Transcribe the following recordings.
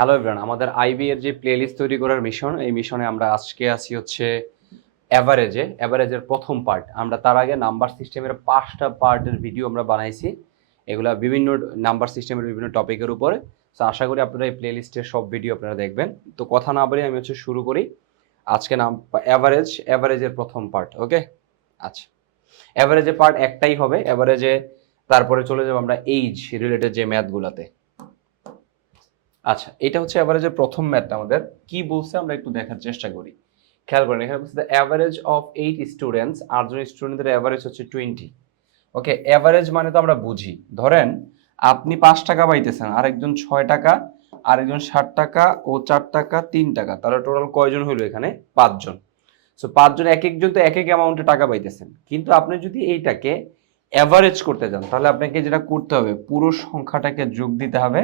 Hello everyone আমাদের IB এর যে প্লেলিস্ট তৈরি করার মিশন এই মিশনে আমরা আজকে আসি হচ্ছে অ্যাভারেজে অ্যাভারেজের প্রথম পার্ট আমরা তার আগে নাম্বার সিস্টেমের পাঁচটা পার্টের ভিডিও আমরা বানাইছি। এগুলা বিভিন্ন নাম্বার সিস্টেমের বিভিন্ন টপিকের উপরে। তো আশা করি আপনারা এই প্লেলিস্টের সব ভিডিও আপনারা দেখবেন। তো কথা না বলে আমি হচ্ছে শুরু করি। আজকে নাম অ্যাভারেজ অ্যাভারেজের প্রথম পার্ট ওকে আচ্ছা। অ্যাভারেজের পার্ট একটাই হবে। অ্যাভারেজে তারপরে চলে যাব আমরা এইজ রিলেটেড যে ম্যাথগুলাতে আচ্ছা এটা হচ্ছে অ্যাভারেজের প্রথম ম্যাথটা আমাদের। কি বলছে আমরা একটু দেখার চেষ্টা করি। খেয়াল করেন, এখানে বলছে the average of eight students আর আটজন স্টুডেন্টদের অ্যাভারেজ হচ্ছে টোয়েন্টি ওকে অ্যাভারেজ মানে তো আমরা বুঝি। ধরেন, আপনি পাঁচ টাকা পাইতেছেন, আরেকজন ছয় টাকা, আরেকজন ষাট টাকা ও চার টাকা, তিন টাকা। তাহলে টোটাল কয়জন হইল এখানে? পাঁচজন সো পাঁচজন এক একজন তো এক এক অ্যামাউন্টে টাকা পাইতেছেন। কিন্তু আপনি যদি এইটাকে অ্যাভারেজ করতে যান, তাহলে আপনাকে যেটা করতে হবে, পুরো সংখ্যাটাকে যোগ দিতে হবে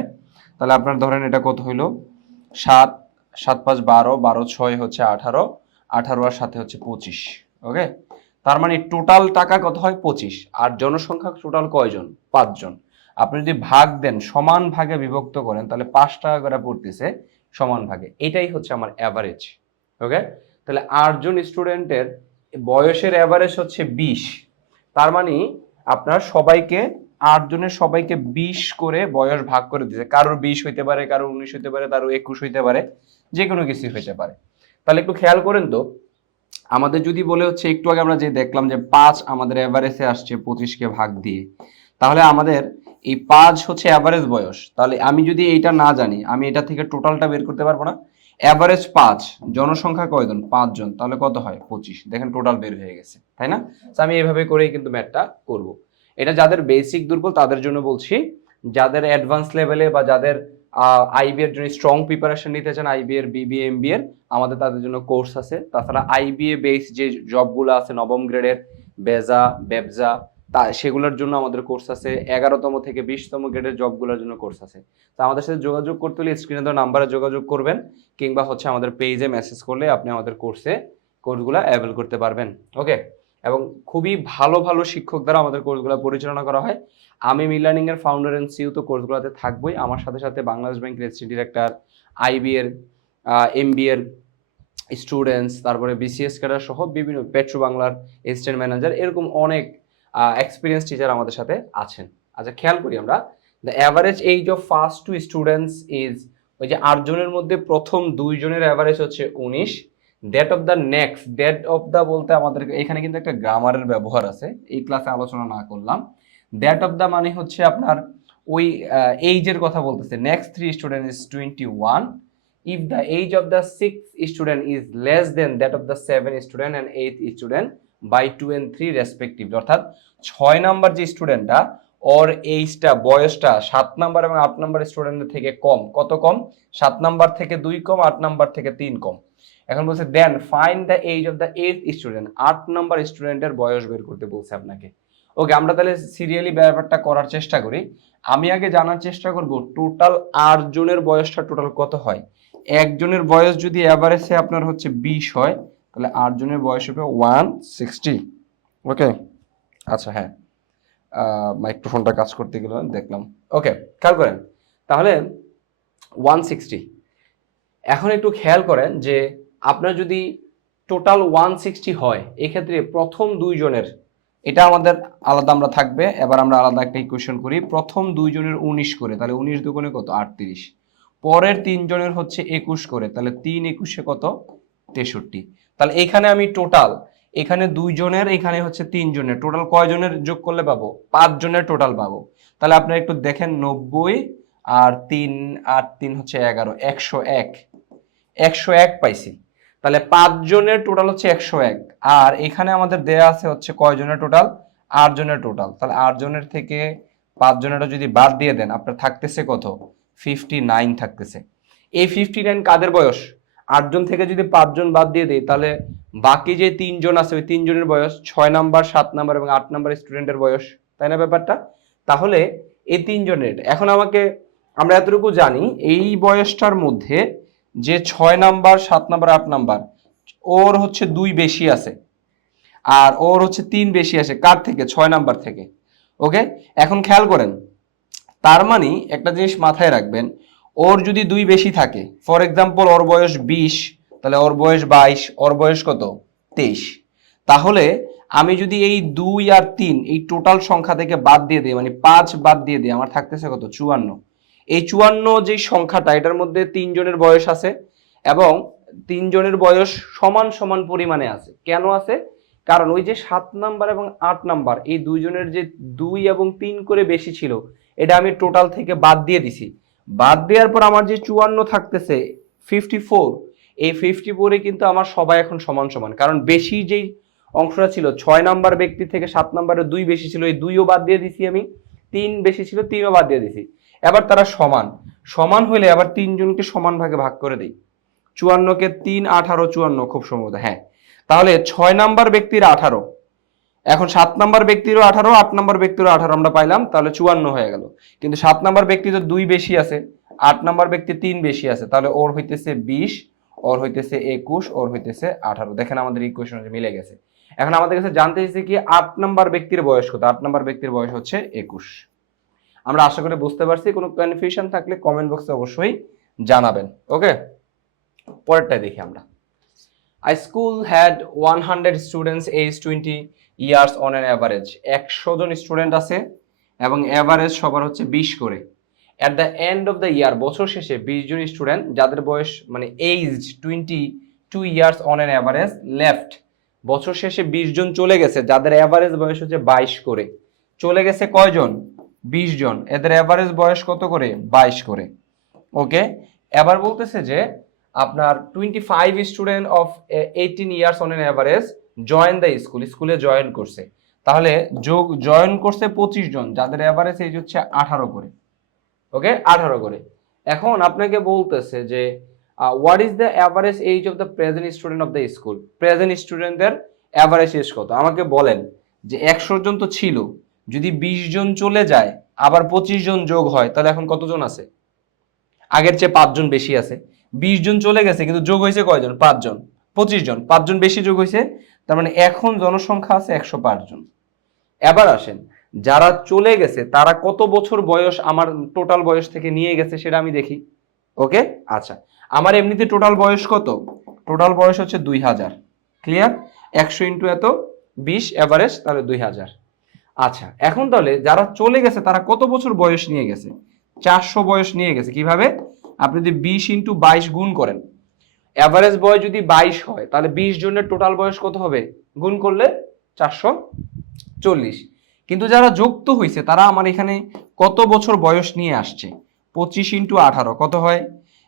তাহলে আপনার ধরেন এটা কত হইল? সাত সাত পাঁচ বারো বারো ছয় হচ্ছে আঠারো আঠারো আর সাথে হচ্ছে পঁচিশ, ওকে? তার মানে টোটাল টাকা কত হয়? পঁচিশ। আর জনসংখ্যা টোটাল কয়জন? পাঁচজন। আপনি যদি ভাগ দেন, সমান ভাগে বিভক্ত করেন, তাহলে পাঁচ টাকা করে পড়তেছে সমান ভাগে। এটাই হচ্ছে আমার অ্যাভারেজ ওকে? তাহলে আটজন স্টুডেন্টের বয়সের অ্যাভারেজ হচ্ছে বিশ। তার মানে আপনার সবাইকে আটজনের সবাইকে বিশ করে বয়স ভাগ করে দিয়েছে। কারোর বিশ হইতে পারে, কারোর উনিশ হইতে পারে, কারোর একুশ হইতে পারে যে কোনো কিছু হইতে পারে। তাহলে একটু খেয়াল করেন তো, আমাদের যদি বলে হচ্ছে, একটু আগে আমরা যে দেখলাম যে পাঁচ আমাদের অ্যাভারেজে আসছে পঁচিশকে ভাগ দিয়ে, তাহলে আমাদের এই পাঁচ হচ্ছে অ্যাভারেজ বয়স। তাহলে আমি যদি এইটা না জানি, আমি এটা থেকে টোটালটা বের করতে পারব না। অ্যাভারেজ পাঁচ, জনসংখ্যা কয়জন? পাঁচজন তাহলে কত হয়? পঁচিশ। দেখেন টোটাল বের হয়ে গেছে। তাই না? আমি এভাবে করেই কিন্তু ম্যাথটা করব। এটা যাদের বেসিক দুর্বল, তাদের জন্য বলছি। যাদের অ্যাডভান্স লেভেলে বা যাদের আইবি এর জন্য স্ট্রং প্রিপারেশন নিতে চান আইবি এর বিবি এমবি এর, আমাদের তাদের জন্য কোর্স আছে। তাছাড়া আইবিএ বেস যে জবগুলো আছে, নবম গ্রেডের বেজা, বেবজা, তা, সেগুলোর জন্য আমাদের কোর্স আছে। এগারোতম থেকে বিশতম গ্রেডের জবগুলোর জন্য কোর্স আছে। তো আমাদের সাথে যোগাযোগ করতে হলে স্ক্রিনে দেওয়া নাম্বারে যোগাযোগ করবেন, কিংবা হচ্ছে আমাদের পেজে মেসেজ করলে আপনি আমাদের কোর্সে কোর্সগুলো অ্যাভেল করতে পারবেন। ওকে এবং খুবই ভালো ভালো শিক্ষক দ্বারা আমাদের কোর্সগুলো পরিচালনা করা হয়। আমি মিলার্নিং এর ফাউন্ডার এন্ড সিইও তো কোর্সগুলোতে থাকবই। আমার সাথে সাথে বাংলাদেশ ব্যাংকের এসসি ডিরেক্টর আইবি এর এমবি এর স্টুডেন্টস তারপরে বিসিএস ক্যাডার সহ বিভিন্ন পেট্রো বাংলার অ্যাসিস্ট্যান্ট ম্যানেজার এরকম অনেক এক্সপিরিয়েন্স টিচার আমাদের সাথে আছেন। আচ্ছা খেয়াল করি আমরা the average age of first two students is ওই যে আটজনের মধ্যে প্রথম দুইজনের অ্যাভারেজ হচ্ছে উনিশ। Date of the next date of the বলতে আমাদের এখানে কিন্তু একটা গ্রামারের ব্যবহার আছে, এই ক্লাসে আলোচনা না করলাম। দ্যাট অফ দ্য মানে হচ্ছে আপনার ওই এইজের কথা বলতেছে। Next three student is twenty one if the age of the six student is less than that of the seven student and eight student by two and three respective অর্থাৎ ছয় number যে স্টুডেন্টটা ওর এইজটা বয়সটা সাত নাম্বার এবং আট number স্টুডেন্টের থেকে কম। কত কম? সাত নাম্বার থেকে দুই কম, আট নাম্বার থেকে তিন কম। এখন বলছে then find the age of the eight student আট নম্বর স্টুডেন্টের বয়স বের করতে বলছে আপনাকে। ওকে আমরা তাহলে সিরিয়ালি ব্যাপারটা করার চেষ্টা করি। আমি আগে জানার চেষ্টা করব টোটাল আট জনের বয়সটা টোটাল কত হয়? একজনের বয়স যদি অ্যাভারেজে আপনার হচ্ছে বিশ হয়, তাহলে আট জনের বয়স হবে ওয়ান সিক্সটি ওকে আচ্ছা হ্যাঁ। মাইক্রোফোনটা কাজ করতে গেল, দেখলাম। ওকে খেয়াল করেন। তাহলে ওয়ান সিক্সটি এখন একটু খেয়াল করেন যে আপনার যদি টোটাল ওয়ান সিক্সটি হয়, এক্ষেত্রে প্রথম দুইজনের, এটা আমাদের আলাদা আমরা থাকবে, এবার আমরা আলাদা একটা ইকুয়েশন করি, প্রথম দুইজনের উনিশ করে, তাহলে উনিশ দুগুণে কত? আটত্রিশ। পরের তিনজনের হচ্ছে একুশ করে, তাহলে তিন একুশে কত? তেষট্টি। তাহলে এখানে আমি টোটাল এখানে দুইজনের, এখানে হচ্ছে তিনজনের টোটাল কয়জনের যোগ করলে পাবো? পাঁচজনের টোটাল পাবো। তাহলে আপনারা একটু দেখেন, নব্বই আর তিন আর তিন হচ্ছে এগারো, একশো এক। একশো এক পাইছি। তাহলে পাঁচ জনের টোটাল হচ্ছে একশো এক। আর এখানে আমাদের দেয়া আছে হচ্ছে কয়জনের টোটাল আট জনের টোটাল তাহলে আট জনের থেকে পাঁচ জনেরটা যদি বাদ দিয়ে দেন, আপনার থাকতেছে কত? ফিফটি নাইন থাকতেছে। এই ফিফটি নাইন কাদের বয়স? আটজন থেকে যদি পাঁচজন বাদ দিয়ে দিই, তাহলে বাকি যে তিনজন আছে, ওই তিনজনের বয়স ছয় নাম্বার, সাত নাম্বার এবং আট নাম্বার স্টুডেন্টের বয়স। তাই না ব্যাপারটা? তাহলে এই তিনজনের এখন আমাকে, আমরা এতটুকু জানি, এই বয়সটার মধ্যে যে ছয় নাম্বার, সাত নাম্বার, আট নাম্বার, ওর হচ্ছে দুই বেশি আছে। আর ওর হচ্ছে তিন বেশি আছে। কার থেকে? ছয় নাম্বার থেকে। ওকে? এখন খেয়াল করেন, তার মানে একটা জিনিস মাথায় রাখবেন, ওর যদি দুই বেশি থাকে, ফর এক্সাম্পল ওর বয়স বিশ, তাহলে ওর বয়স বাইশ, ওর বয়স কত? তেইশ। তাহলে আমি যদি এই দুই আর তিন, এই টোটাল সংখ্যা থেকে বাদ দিয়ে দিই মানে পাঁচ বাদ দিয়ে দিই, আমার থাকতেছে কত? চুয়ান্ন। এই চুয়ান্ন যে সংখ্যাটা, এটার মধ্যে তিনজনের বয়স আছে এবং তিনজনের বয়স সমান সমান পরিমাণে আছে। কেন আছে? কারণ ওই যে সাত নাম্বার এবং আট নাম্বার, এই দুইজনের যে দুই এবং তিন করে বেশি ছিল, এটা আমি টোটাল থেকে বাদ দিয়ে দিছি। বাদ দেওয়ার পর আমার যে চুয়ান্ন থাকতেছে ফিফটি ফোর এই ফিফটি ফোরে কিন্তু আমার সবাই এখন সমান সমান। কারণ বেশি যেই অংশটা ছিল, ছয় নাম্বার ব্যক্তি থেকে সাত নাম্বারে দুই বেশি ছিল, এই দুইও বাদ দিয়ে দিছি আমি। তিন বেশি ছিল, তিনও বাদ দিয়ে দিছি। এবার তারা সমান। সমান হলে আবার তিনজনকে সমান ভাগে ভাগ করে দিই। চুয়ান্নকে তিন, আঠারো, চুয়ান্ন, খুব সম্ভবত হ্যাঁ। তাহলে ছয় নাম্বার ব্যক্তির আঠারো। এখন সাত নাম্বার ব্যক্তিরও আঠারো, আট নাম্বার ব্যক্তিরও আঠারো আমরা পাইলাম, তাহলে চুয়ান্ন হয়ে গেল। কিন্তু সাত নাম্বার ব্যক্তি তো দুই বেশি আছে, আট নাম্বার ব্যক্তি তিন বেশি আছে, তাহলে ওর হইতেছে বিশ, ওর হইতেছে একুশ, ওর হইতেছে আঠারো। দেখেন আমাদের ইকুয়েশন মিলে গেছে। এখন আমাদের কাছে জানতে চাইছে কি আট নাম্বার ব্যক্তির বয়স কত? আট নাম্বার ব্যক্তির বয়স হচ্ছে একুশ। আমরা আশা করি বুঝতে পারছি। কোনো কনফিউশন থাকলে কমেন্ট বক্সে অবশ্যই জানাবেন। ওকে পরেরটাই দেখি আমরা। I school had one hundred students age twenty years on an average একশো জন স্টুডেন্ট আছে এবং অ্যাভারেজ সবার হচ্ছে বিশ করে। At the end of the year বছর শেষে বিশ জন স্টুডেন্ট যাদের বয়স মানে age twenty two years on an average left বছর শেষে বিশ জন চলে গেছে, যাদের অ্যাভারেজ বয়স হচ্ছে বাইশ করে। চলে গেছে কয়জন? বিশ জন। এদের অ্যাভারেজ বয়স কত করে? বাইশ করে। ওকে এবার বলতেছে যে, আপনার twenty five student of eighteen years on an average join the school স্কুলে জয়েন করছে। তাহলে যোগ জয়েন করছে পঁচিশ জন, যাদের অ্যাভারেজ এজ হচ্ছে আঠারো করে। ওকে আঠারো করে। এখন আপনাকে বলতেছে যে what is the average age of the present student of the school present স্টুডেন্টদের অ্যাভারেজ এজ কত? আমাকে বলেন যে, একশো জন তো ছিল। যদি বিশ জন চলে যায়, আবার পঁচিশ জন যোগ হয়, তাহলে এখন কতজন আছে? আগের চেয়ে পাঁচজন বেশি আছে। বিশ জন চলে গেছে, কিন্তু যোগ হয়েছে কয়জন? পাঁচজন পঁচিশ জন। পাঁচজন বেশি যোগ হয়েছে, তার মানে এখন জনসংখ্যা আছে একশো জন। এবার আসেন, যারা চলে গেছে, তারা কত বছর বয়স আমার টোটাল বয়স থেকে নিয়ে গেছে সেটা আমি দেখি। ওকে? আচ্ছা। আমার এমনিতে টোটাল বয়স কত? টোটাল বয়স হচ্ছে দুই হাজার। ক্লিয়ার একশো ইন্টু এত, বিশ, এভারেজ, তাহলে দুই হাজার। আচ্ছা এখন তাহলে যারা চলে গেছে, তারা কত বছর বয়স নিয়ে গেছে? চারশো বয়স নিয়ে গেছে। কীভাবে? আপনি যদি বিশ ইন্টু বাইশ গুণ করেন। অ্যাভারেজ বয়স যদি বাইশ হয়, তাহলে বিশ জনের টোটাল বয়স কত হবে? গুণ করলে চারশো চল্লিশ। কিন্তু যারা যুক্ত হয়েছে তারা আমার এখানে কত বছর বয়স নিয়ে আসছে? পঁচিশ ইন্টু আঠারো, কত হয়?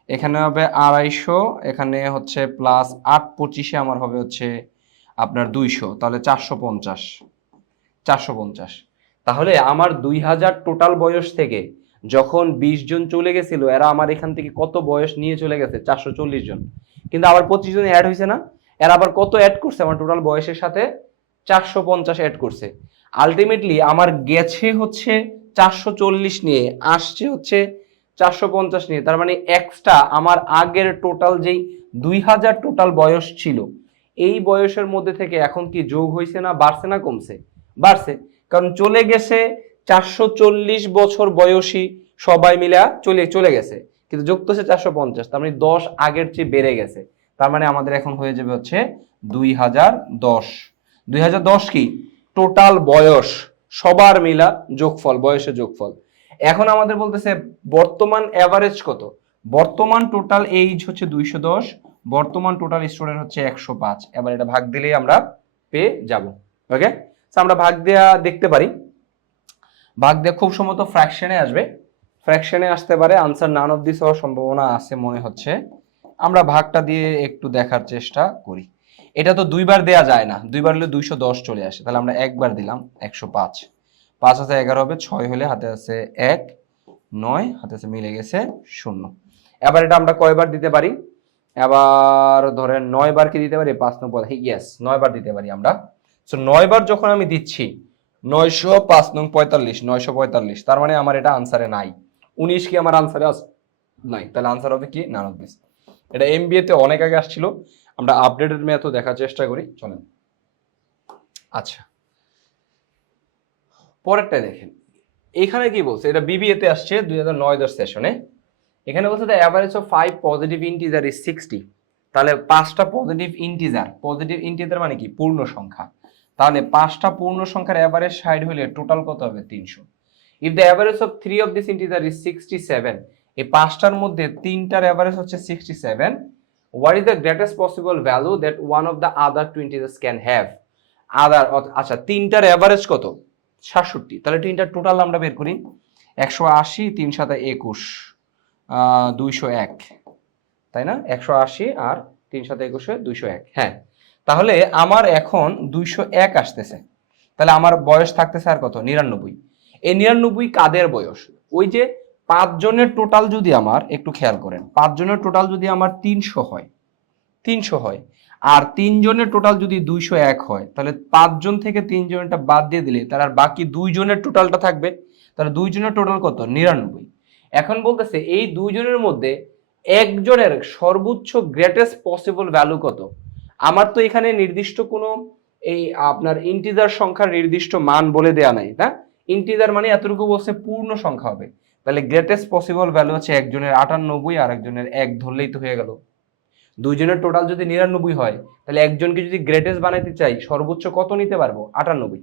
এখানে হবে আড়াইশো, এখানে হচ্ছে প্লাস আট পঁচিশে আমার হবে হচ্ছে আপনার দুইশো, তাহলে চারশো পঞ্চাশ। চারশো পঞ্চাশ। তাহলে আমার দুই হাজার টোটাল বয়স থেকে যখন বিশ জন চলে গেছিল, এরা আমার এখান থেকে কত বয়স নিয়ে চলে গেছে? চারশো চল্লিশ জন। কিন্তু আবার পঁচিশ জন অ্যাড হয়েছে না? এরা আবার কত অ্যাড করছে? আমার টোটাল বয়সের সাথে চারশো পঞ্চাশ অ্যাড করছে। আলটিমেটলি আমার গেছে হচ্ছে চারশো চল্লিশ নিয়ে, আসছে হচ্ছে চারশো পঞ্চাশ নিয়ে। তার মানে এক্সট্রা আমার আগের টোটাল যেই দুই হাজার টোটাল বয়স ছিল, এই বয়সের মধ্যে থেকে এখন কি যোগ হয়েছে না বাড়ছে না কমছে? বাড়ছে। কারণ চলে গেছে চারশো চল্লিশ বছর বয়সী সবাই মিলা চলে চলে গেছে। কিন্তু যুক্ত হচ্ছে চারশো পঞ্চাশ, তার মানে দশ আগের চেয়ে বেড়ে গেছে। তার মানে আমাদের এখন হয়ে যাবে হচ্ছে দুই হাজার দশ। দুই হাজার দশ কি? টোটাল বয়স, সবার মিলা যোগফল, বয়সের যোগফল। এখন আমাদের বলতেছে বর্তমান অ্যাভারেজ কত? বর্তমান টোটাল এইজ হচ্ছে দুইশো দশ, বর্তমান টোটাল স্টুডেন্ট হচ্ছে একশো পাঁচ। এবার এটা ভাগ দিলেই আমরা পেয়ে যাব। ওকে আমরা ভাগ দেয়া দেখতে পারি। ভাগ দেওয়া খুব সম্ভবত ফ্র্যাকশনে আসবে। ফ্র্যাকশনে আসতে পারে আনসার নান অব দিস হওয়ার সম্ভাবনা আছে মনে হচ্ছে। আমরা ভাগটা দিয়ে একটু দেখার চেষ্টা করি। এটা তো দুইবার দেয়া যায় না। দুইবার হলে দুইশো দশ চলে আসে। তাহলে আমরা একবার দিলাম, একশো পাঁচ। পাঁচ হাতে এগারো হবে, ছয় হলে হাতে আছে এক, নয়, হাতে আছে মিলে গেছে শূন্য। এবার এটা আমরা কয়বার দিতে পারি? এবার ধরেন নয় বার কি দিতে পারি? পাঁচ নম্বর ইয়েস নয় বার দিতে পারি আমরা। সো নয় বার যখন আমি দিচ্ছি, নয়শো পাঁচ নং পঁয়তাল্লিশ, নয়শো পঁয়তাল্লিশ, তার মানে আমার এটা আনসারে নাই। উনিশ কি আমার আনসারে আস? নাই। তাহলে আনসার হবে কি? নান এটা এমবিএ তে অনেক আগে আসছিল। আমরা আপডেটেড ম্যাথও দেখার চেষ্টা করি। চলেন। আচ্ছা। পরেরটা দেখেন। এখানে কি বলছে? এটা বিবিএতে আসছে দুই হাজার নয় দশ সেশনে এখানে বলছে the average of five positive integer is sixty তাহলে পাঁচটা পজিটিভ ইন্টিজার পজিটিভ ইন্টিজার মানে কি? পূর্ণ সংখ্যা। তাহলে পাঁচটা পূর্ণ সংখ্যার অ্যাভারেজ সাইড হলে টোটাল কত হবে? তিনশো। If the average of three of this integer is sixty seven এই পাঁচটার মধ্যে তিনটার অ্যাভারেজ হচ্ছে sixty seven what is the greatest possible value that one of the other two integers can have other আচ্ছা তিনটার অ্যাভারেজ কত? সাতষট্টি। তাহলে তিনটার টোটাল আমরা বের করি। একশো আশি, তিন সাথে একুশ দুইশো এক। তাই না? একশো আশি আর তিন সাথে একুশে দুইশো এক। হ্যাঁ। তাহলে আমার এখন দুইশো এক আসতেছে। তাহলে আমার বয়স থাকতেছে আর কত? নিরানব্বই। এই নিরানব্বই কাদের বয়স? ওই যে পাঁচজনের টোটাল যদি আমার, একটু খেয়াল করেন পাঁচজনের টোটাল যদি আমার তিনশো হয় তিনশো হয়, আর তিনজনের টোটাল যদি দুইশো এক হয়, তাহলে পাঁচজন থেকে তিনজনটা বাদ দিয়ে দিলে তার আর বাকি দুইজনের টোটালটা থাকবে, তাহলে দুইজনের টোটাল কত? নিরানব্বই। এখন বলতেছে এই দুইজনের মধ্যে একজনের সর্বোচ্চ গ্রেটেস্ট পসিবল ভ্যালু কত? আমার তো এখানে নির্দিষ্ট কোনো এই আপনার ইন্টিজার সংখ্যার নির্দিষ্ট মান বলে দেয়া নাই না ইন্টিজার মানে এতটুকু বলছে পূর্ণ সংখ্যা হবে। তাহলে গ্রেটেস্ট পসিবল ভ্যালু হচ্ছে একজনের আটানব্বই আর একজনের এক ধরলেই তো হয়ে গেল। দুইজনের টোটাল যদি নিরানব্বই হয়, তাহলে একজনকে যদি গ্রেটেস্ট বানাইতে চাই, সর্বোচ্চ কত নিতে পারব? আটানব্বই।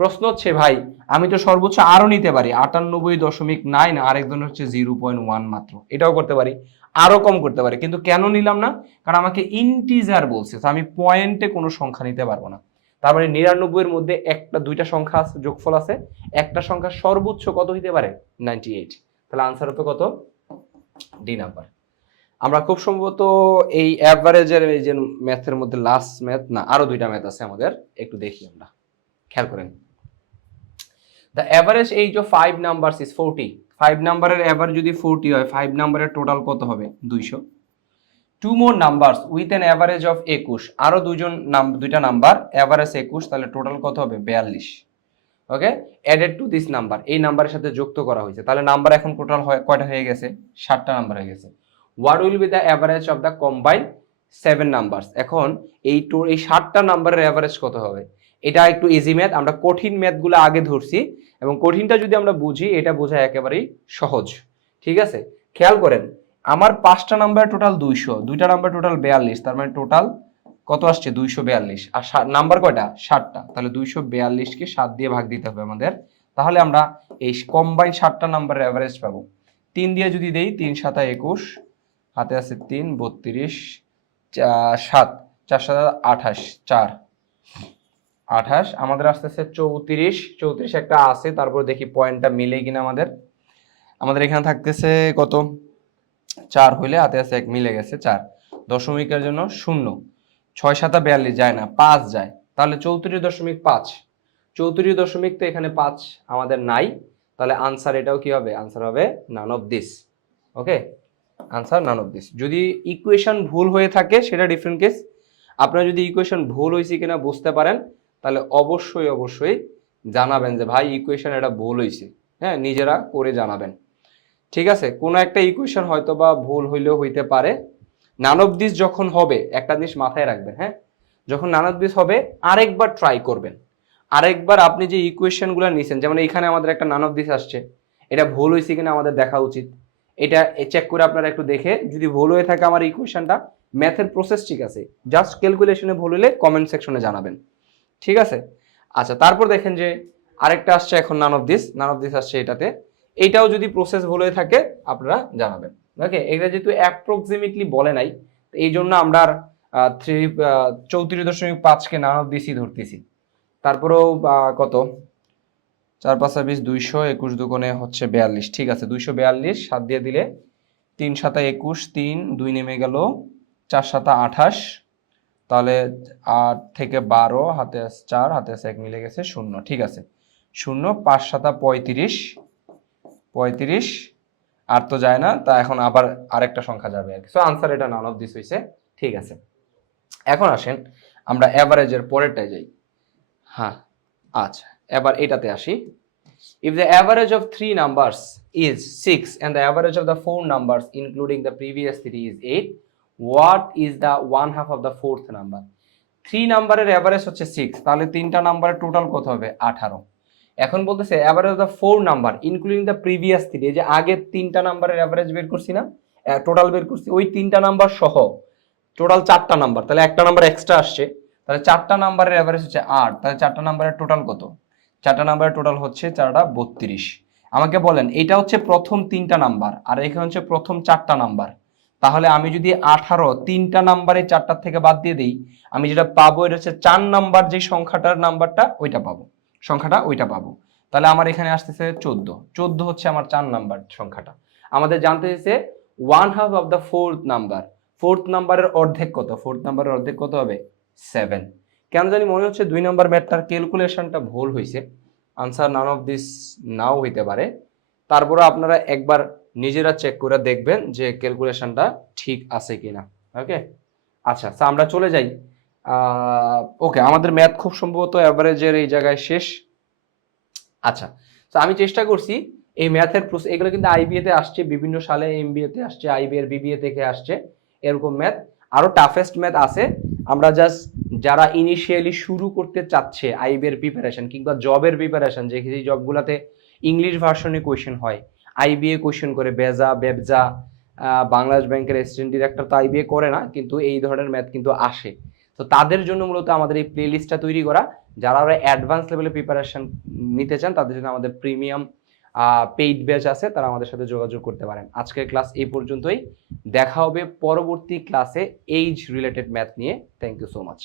প্রশ্ন হচ্ছে, ভাই, আমি তো সর্বোচ্চ আরও নিতে পারি। আটানব্বই দশমিক নাইন আর একজন হচ্ছে জিরো পয়েন্ট ওয়ান মাত্র। এটাও করতে পারি আরও কম করতে পারি। কিন্তু কেন নিলাম না? কারণ আমাকে ইন্টিজার বলছে, তো আমি পয়েন্টে কোনো সংখ্যা নিতে পারব না। তার মানে নিরানব্বই এর মধ্যে একটা, দুইটা সংখ্যা আছে, যোগফল আছে, একটা সংখ্যা সর্বোচ্চ কত হইতে পারে? নাইনটি এইট তাহলে আনসার হবে কত? ডি নাম্বার আমরা খুব সম্ভবত এই অ্যাভারেজের এই যে ম্যাথের মধ্যে লাস্ট ম্যাথ না আরও দুইটা ম্যাথ আছে আমাদের, একটু দেখি আমরা। খেয়াল করেন। The average age of five numbers is forty five নাম্বারের অ্যাভারেজ যদি ফোরটি হয় ফাইভ নাম্বারের টোটাল কত হবে? দুইশো। Two more numbers with an average of একুশ। আরও দুজন নাম, দুইটা নাম্বার অ্যাভারেজ একুশ, তাহলে টোটাল কত হবে? বিয়াল্লিশ। Okay added to this number এই নাম্বারের সাথে যুক্ত করা হয়েছে। তাহলে নাম্বার এখন টোটাল হয়, কয়টা হয়ে গেছে? ষাটটা নাম্বার হয়ে গেছে। What will be the average of the combine seven numbers এখন এই টু, এই ষাটটা নাম্বারের অ্যাভারেজ কত হবে? এটা একটু ইজি ম্যাথ আমরা কঠিন ম্যাথগুলো আগে ধরছি এবং কঠিনটা যদি আমরা বুঝি, এটা বোঝা একেবারেই সহজ। ঠিক আছে? খেয়াল করেন, আমার পাঁচটা নাম্বার টোটাল দুইশো, দুইটা নাম্বার টোটাল বিয়াল্লিশ, তার মানে টোটাল কত আসছে? দুইশো বিয়াল্লিশ। আর নাম্বার কয়টা? ষাটটা তাহলে দুইশো বিয়াল্লিশকে সাত দিয়ে ভাগ দিতে হবে আমাদের। তাহলে আমরা এই কম্বাইন ষাটটা নাম্বারের অ্যাভারেজ পাবো। তিন দিয়ে যদি দেই, তিন সাতা একুশ, হাতে আছে তিন, বত্রিশ সাত, চার সাত আঠাশ, চার। আঠাশ, আমাদের আসতেছে চৌত্রিশ চৌত্রিশ একটা আছে, তারপর দেখি পয়েন্টটা মিলে কিনা আমাদের। আমাদের এখানে থাকতেছে কত? চার হইলে হাতে আছে এক, মিলে গেছে চার। দশমিকের জন্য শূন্য। ছয় সাতা বিয়াল্লিশ যায় না, পাঁচ যায়। তাহলে চৌত্রিশ দশমিক পাঁচ। চৌত্রিশ দশমিক তো এখানে পাঁচ আমাদের নাই। তাহলে আনসার এটাও কি হবে? আনসার হবে none of this okay answer none of this যদি ইকুয়েশন ভুল হয়ে থাকে, সেটা ডিফারেন্ট কেস আপনার যদি ইকুয়েশন ভুল হয়েছে কিনা বুঝতে পারেন তাহলে অবশ্যই অবশ্যই জানাবেন যে, ভাই ইকুয়েশন এটা ভুল হয়েছে হ্যাঁ নিজেরা করে জানাবেন। ঠিক আছে? কোনো একটা ইকুয়েশন হয়তো বা ভুল হইলেও হইতে পারে। নান অফ দিস যখন হবে, একটা জিনিস মাথায় রাখবেন হ্যাঁ? যখন নান অফ দিস হবে, আরেকবার ট্রাই করবেন। আরেকবার আপনি যে ইকুয়েশনগুলো নিছেন, যেমন এখানে আমাদের একটা নান অফ দিস আসছে, এটা ভুল হয়েছে কিনা আমাদের দেখা উচিত। এটা চেক করে আপনারা একটু দেখে, যদি ভুল হয়ে থাকে আমার ইকুয়েশনটা ম্যাথের প্রসেস ঠিক আছে। জাস্ট ক্যালকুলেশনে ভুল হলে কমেন্ট সেকশনে জানাবেন। ঠিক আছে? আচ্ছা তারপর দেখেন যে আরেকটা আসছে এখন none of this none of this আসছে এটাতে। এইটাও যদি প্রসেস ভুল হয়ে থাকে, আপনারা জানাবেন। ওকে এটা যেহেতু অ্যাপ্রক্সিমেটলি বলে নাই এই জন্য আমরা থ্রি চৌত্রিশ দশমিক পাঁচকে নান অফ দিসই ধরতেছি। তারপরেও কত? চার পাঁচা বিশ দুইশো একুশ দুগুণে হচ্ছে বিয়াল্লিশ, ঠিক আছে? দুইশো বিয়াল্লিশ, সাত দিয়ে দিলে তিন সাতা একুশ, তিন, দুই নেমে গেল চার সাতা আঠাশ তাহলে আট থেকে বারো, হাতে আছে চার, হাতে আছে এক, মিলে গেছে শূন্য, ঠিক আছে? শূন্য, পাঁচ সাতা পঁয়ত্রিশ পঁয়ত্রিশ, আর তো যায় না, তা এখন আবার আরেকটা সংখ্যা যাবে আর কি। সো আনসার এটা নান অফ দিস হয়েছে ঠিক আছে? এখন আসেন, আমরা অ্যাভারেজের পরেরটায় যাই। হ্যাঁ আচ্ছা এবার এটাতে আসি। If the average of three numbers is 6 and the average of the four numbers, including the previous three, is 8 what is the one half of the fourth number three নাম্বারের অ্যাভারেজ হচ্ছে সিক্স তাহলে তিনটা নাম্বারের total কত হবে? আঠারো। এখন বলতেছে average the four number including the previous three যে আগের তিনটা নাম্বারের অ্যাভারেজ বের করছি না টোটাল বের করছি, ওই তিনটা নাম্বার সহ টোটাল চারটা নাম্বার তাহলে একটা নাম্বার এক্সট্রা আসছে, তাহলে চারটা নাম্বারের অ্যাভারেজ হচ্ছে আট, তাহলে চারটা নাম্বারের টোটাল কত? চারটা নাম্বারের টোটাল হচ্ছে চারটা বত্রিশ। আমাকে বলেন, এটা হচ্ছে প্রথম তিনটা নাম্বার আর এখানে হচ্ছে প্রথম চারটা নাম্বার তাহলে আমি যদি আঠারো তিনটা নাম্বারে চারটার থেকে বাদ দিয়ে দিই, আমি যেটা পাবো এটা হচ্ছে চার নাম্বার যে সংখ্যাটার নাম্বারটা ওইটা পাবো, সংখ্যাটা ওইটা পাবো। তাহলে আমার এখানে আসতেছে চোদ্দ চোদ্দ হচ্ছে আমার চার নাম্বার সংখ্যাটা। আমাদের জানতে চাইছে one half of the fourth number fourth নাম্বারের অর্ধেক কত? ফোর্থ নাম্বারের অর্ধেক কত হবে? সেভেন কেন জানি মনে হচ্ছে দুই নাম্বার ম্যাথটার ক্যালকুলেশনটা ভুল হয়েছে। আনসার নান অফ দিস নাও হইতে পারে। তারপরে আপনারা একবার নিজেরা চেক করে দেখবেন যে ক্যালকুলেশনটা ঠিক আছে কিনা। ওকে আচ্ছা তো আমরা চলে যাই। ওকে আমাদের ম্যাথ খুব সম্ভবত অ্যাভারেজের এই জায়গায় শেষ। আচ্ছা তো আমি চেষ্টা করছি এই ম্যাথের এগুলো কিন্তু আইবিএ তে আসছে, বিভিন্ন সালে এমবিএ তে আসছে আইবিএর বিবিএ থেকে আসছে এরকম ম্যাথ আরও টাফেস্ট ম্যাথ আছে। আমরা জাস্ট যারা ইনিশিয়ালি শুরু করতে চাচ্ছে আইবিএর প্রিপারেশন কিংবা জবের প্রিপারেশন যে জবগুলোতে ইংলিশ ভার্সনে কোয়েশ্চেন হয় আইবিএ কোয়েশ্চেন করে, বেজা, বেবজা বাংলাদেশ ব্যাংকের অ্যাসিস্ট্যান্ট ডিরেক্টর তো আইবিএ করে না, কিন্তু এই ধরনের ম্যাথ কিন্তু আসে। তো তাদের জন্য মূলত আমাদের এই প্লে লিস্টটা তৈরি করা, যারা ওরা অ্যাডভান্স লেভেলে প্রিপারেশন নিতে চান, তাদের জন্য আমাদের প্রিমিয়াম পেইড ব্যাচ আছে, তারা আমাদের সাথে যোগাযোগ করতে পারেন। আজকের ক্লাস এই পর্যন্তই। দেখা হবে পরবর্তী ক্লাসে এইজ রিলেটেড ম্যাথ নিয়ে। Thank you so much